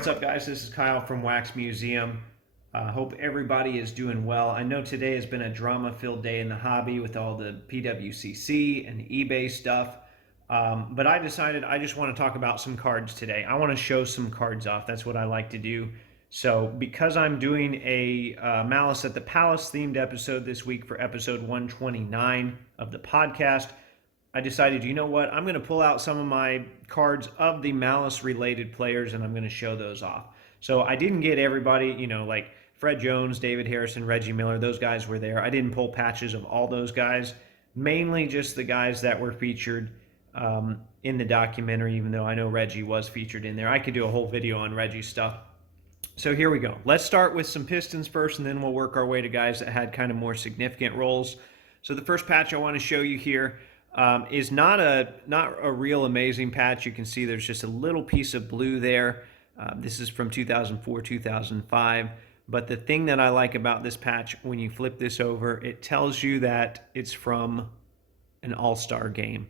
What's up, guys? This is Kyle from Wax Museum. Hope everybody is doing well. I know today has been a drama-filled day in the hobby with all the PWCC and eBay stuff, but I decided I just want to talk about some cards today. I want to show some cards off. That's what I like to do. So because I'm doing a Malice at the Palace themed episode this week for episode 129 of the podcast, I decided, you know what, I'm going to pull out some of my cards of the Malice-related players, and I'm going to show those off. So I didn't get everybody, you know, like Fred Jones, David Harrison, Reggie Miller, those guys were there. I didn't pull patches of all those guys, mainly just the guys that were featured in the documentary, even though I know Reggie was featured in there. I could do a whole video on Reggie stuff. So here we go. Let's start with some Pistons first, and then we'll work our way to guys that had kind of more significant roles. So the first patch I want to show you here is not a real amazing patch. You can see there's just a little piece of blue there. This is from 2004, 2005. But the thing that I like about this patch, when you flip this over, it tells you that it's from an all-star game.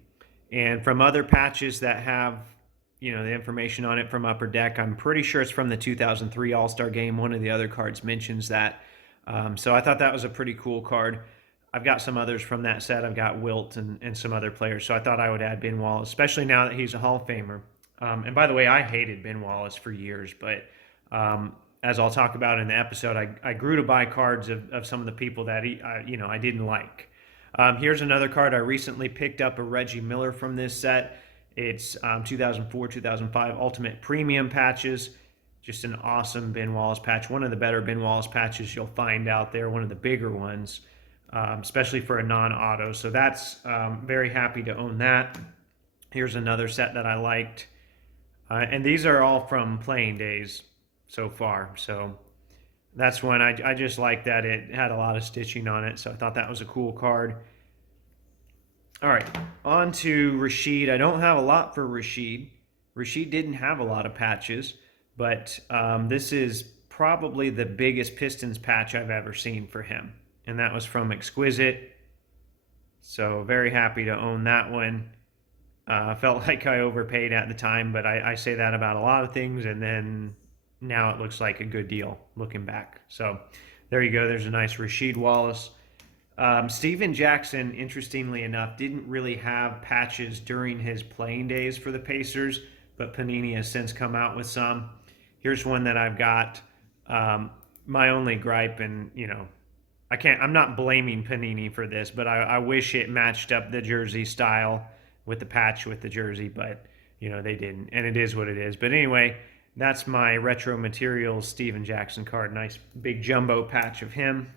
And from other patches that have, you know, the information on it from Upper Deck, I'm pretty sure it's from the 2003 All-Star game. One of the other cards mentions that. So I thought that was a pretty cool card. I've got some others from that set. I've got Wilt and some other players. So I thought I would add Ben Wallace, especially now that he's a Hall of Famer. And by the way, I hated Ben Wallace for years, but as I'll talk about in the episode, I grew to buy cards of some of the people that I didn't like. Here's another card. I recently picked up a Reggie Miller from this set. It's 2004, 2005 Ultimate Premium patches. Just an awesome Ben Wallace patch. One of the better Ben Wallace patches you'll find out there. One of the bigger ones. Especially for a non-auto. So that's very happy to own that. Here's another set that I liked. And these are all from playing days so far. So that's one I just liked that it had a lot of stitching on it. So I thought that was a cool card. All right, on to Rasheed. I don't have a lot for Rasheed. Rasheed didn't have a lot of patches, but this is probably the biggest Pistons patch I've ever seen for him. And that was from Exquisite. So very happy to own that one. Felt like I overpaid at the time, but I say that about a lot of things, and then now it looks like a good deal looking back. So there you go. There's a nice Rasheed Wallace. Steven Jackson, interestingly enough, didn't really have patches during his playing days for the Pacers, but Panini has since come out with some. Here's one that I've got. My only gripe, and I'm not blaming Panini for this, but I wish it matched up the jersey style with the patch with the jersey, but they didn't, and it is what it is. But anyway, that's my Retro Materials Steven Jackson card. Nice big jumbo patch of him.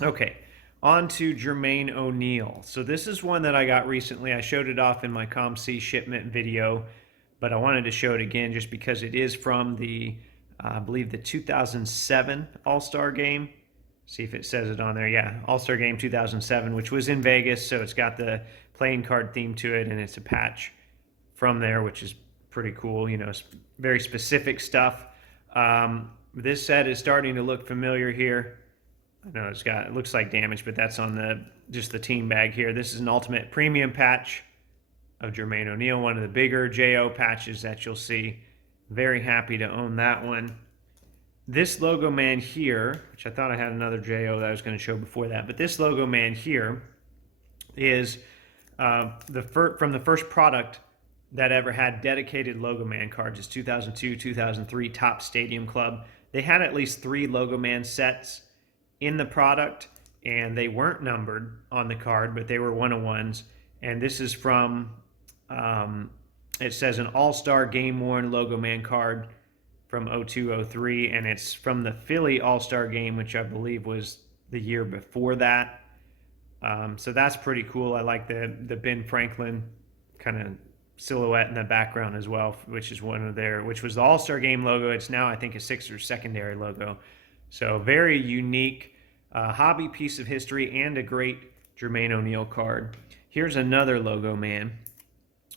Okay, on to Jermaine O'Neill. So this is one that I got recently. I showed it off in my ComC shipment video, but I wanted to show it again just because it is from the, I believe, the 2007 All-Star Game. See if it says it on there. Yeah, All-Star Game 2007, which was in Vegas, so it's got the playing card theme to it, and it's a patch from there, which is pretty cool. It's very specific stuff. This set is starting to look familiar here. I know it looks like damage, but that's on just the team bag here. This is an Ultimate Premium patch of Jermaine O'Neill, one of the bigger JO patches that you'll see. Very happy to own that one. This logo man here, which I thought I had another JO that I was going to show before that, but this logo man here is from the first product that ever had dedicated logo man cards. It's 2002, 2003 Top Stadium Club. They had at least 3 logo man sets in the product, and they weren't numbered on the card, but they were 101s. And this is from, it says an All-Star Game-Worn logo man card from 02-03, and it's from the Philly All-Star Game, which I believe was the year before that. So that's pretty cool. I like the Ben Franklin kind of silhouette in the background as well, which is which was the All-Star Game logo. It's now, I think, a Sixers secondary logo. So very unique hobby piece of history and a great Jermaine O'Neill card. Here's another logo man,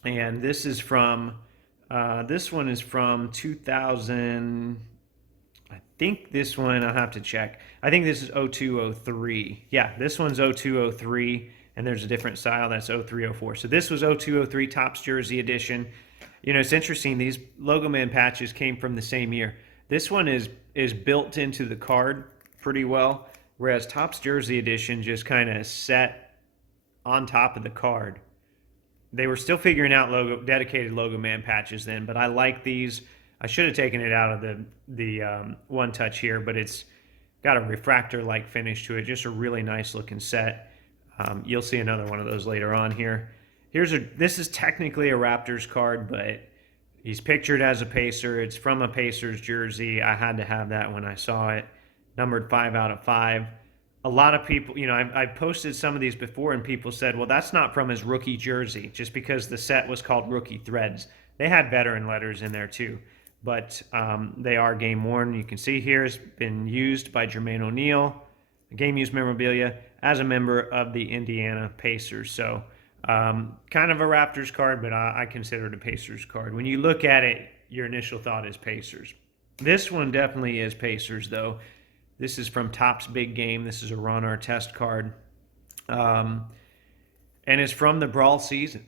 and this is from this one is from 2000. I think this one, I'll have to check. I think this is 02-03. Yeah, this one's 02-03, and there's a different style that's 03-04. So this was 02-03 Topps Jersey Edition. It's interesting. These Logo Man patches came from the same year. This one is built into the card pretty well, whereas Topps Jersey Edition just kind of set on top of the card. They were still figuring out dedicated Logo Man patches then, but I like these. I should have taken it out of the One Touch here, but it's got a refractor-like finish to it. Just a really nice looking set. You'll see another one of those later on here. This is technically a Raptors card, but he's pictured as a Pacer. It's from a Pacers jersey. I had to have that when I saw it. Numbered 5 out of 5. A lot of people, I've posted some of these before, and people said, well, that's not from his rookie jersey, just because the set was called Rookie Threads. They had veteran letters in there too, but they are game worn. You can see here it's been used by Jermaine O'Neill, game used memorabilia, as a member of the Indiana Pacers. So kind of a Raptors card, but I consider it a Pacers card. When you look at it, your initial thought is Pacers. This one definitely is Pacers, though. This is from Topps Big Game. This is a Ron Artest card. And it's from the Brawl season,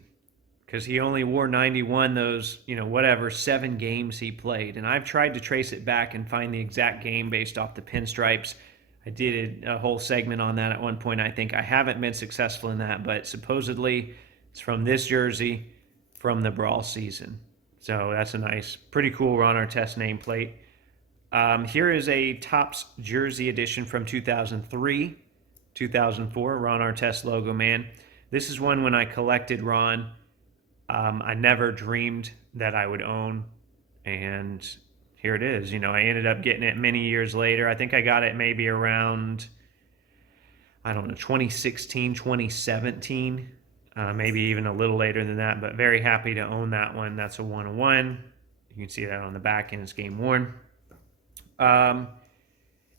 because he only wore 91 those, 7 games he played. And I've tried to trace it back and find the exact game based off the pinstripes. I did a whole segment on that at one point. I think I haven't been successful in that, but supposedly it's from this jersey from the Brawl season. So that's a nice, pretty cool Ron Artest nameplate. Here is a Topps Jersey edition from 2003, 2004, Ron Artest Logo Man. This is one when I collected Ron. I never dreamed that I would own, and here it is. I ended up getting it many years later. I think I got it maybe around, 2016, 2017, maybe even a little later than that, but very happy to own that one. That's a 101. You can see that on the back end. It's game worn.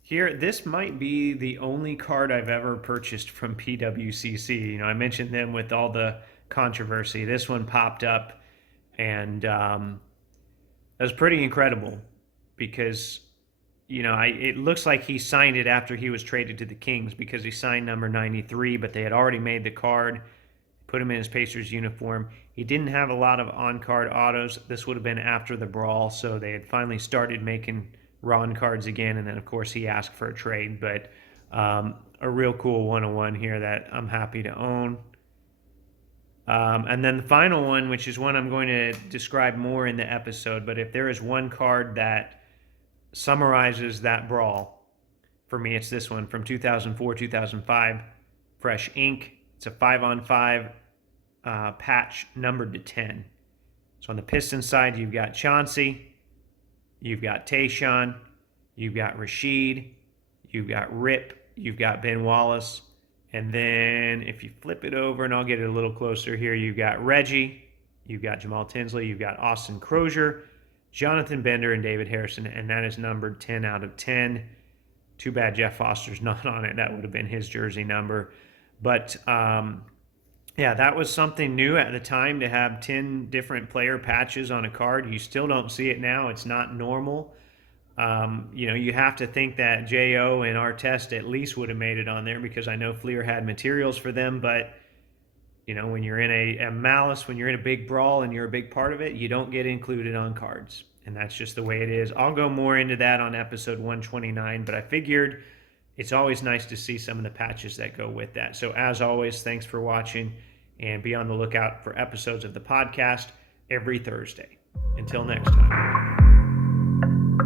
Here, this might be the only card I've ever purchased from PWCC. I mentioned them with all the controversy. This one popped up, and it was pretty incredible because, it looks like he signed it after he was traded to the Kings, because he signed number 93, but they had already made the card, put him in his Pacers uniform. He didn't have a lot of on-card autos. This would have been after the Brawl, so they had finally started making Ron cards again, and then of course he asked for a trade, but a real cool 101 here that I'm happy to own. And then the final one, which is one I'm going to describe more in the episode, but if there is one card that summarizes that Brawl, for me it's this one from 2004-2005, fresh ink. It's a 5-on-5 patch numbered to 10. So on the Pistons side, you've got Chauncey, you've got Tayshaun, you've got Rasheed, you've got Rip, you've got Ben Wallace, and then if you flip it over, and I'll get it a little closer here, you've got Reggie, you've got Jamal Tinsley, you've got Austin Crozier, Jonathan Bender, and David Harrison, and that is numbered 10 out of 10. Too bad Jeff Foster's not on it. That would have been his jersey number. But yeah, that was something new at the time, to have 10 different player patches on a card. You still don't see it now. It's not normal. You have to think that J.O. and Artest at least would have made it on there, because I know Fleer had materials for them. But, when you're in a Malice, when you're in a big Brawl and you're a big part of it, you don't get included on cards. And that's just the way it is. I'll go more into that on episode 129, but I figured it's always nice to see some of the patches that go with that. So as always, thanks for watching, and be on the lookout for episodes of the podcast every Thursday. Until next time.